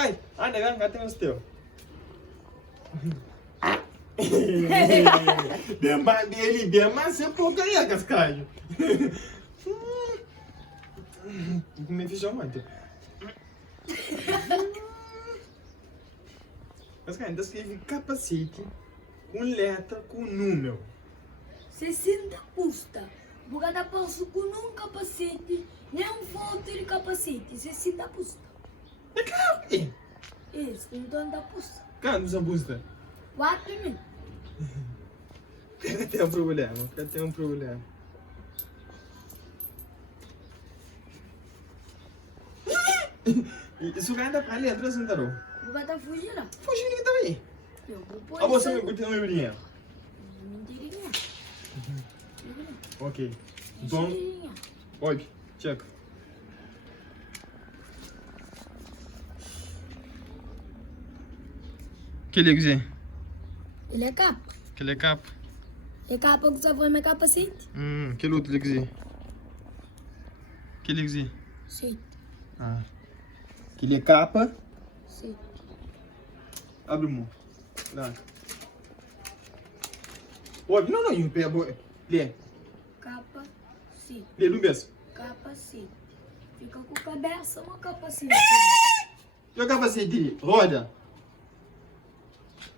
Cascai, anda, vem cá, tem os teus. Bem mais você pouco aí, Cascai. Me fiz muito. Cascai, ainda escreve capacete com letra, com número. 60 custa. Bugada passo com um capacete, nem um foto de capacete. 60 custa. É claro que Isso, então dá custa. Quanto você custa? 4.000. Tem um problema, tem um problema. Isso ainda pra ali, entra sentado. Bugada fugir lá. Fugindo que tá aí. Eu vou pôr Ah, você isso. me tem uma eurinha. Mentirinha. Ok. Bom, Mentirinha. olha, check. Que liga, Ele é capa. que ele é capa. É capa que só foi meu capacete. Que luto liga, que liga. Sim, Ah. Que ele é capa. sim. Abre o mundo. Dá. Olha, não, eu pego. Lê. Capa, sim. Lê no mesmo. Capacete. Fica com cabeça uma capacete. E o capacete? Roda.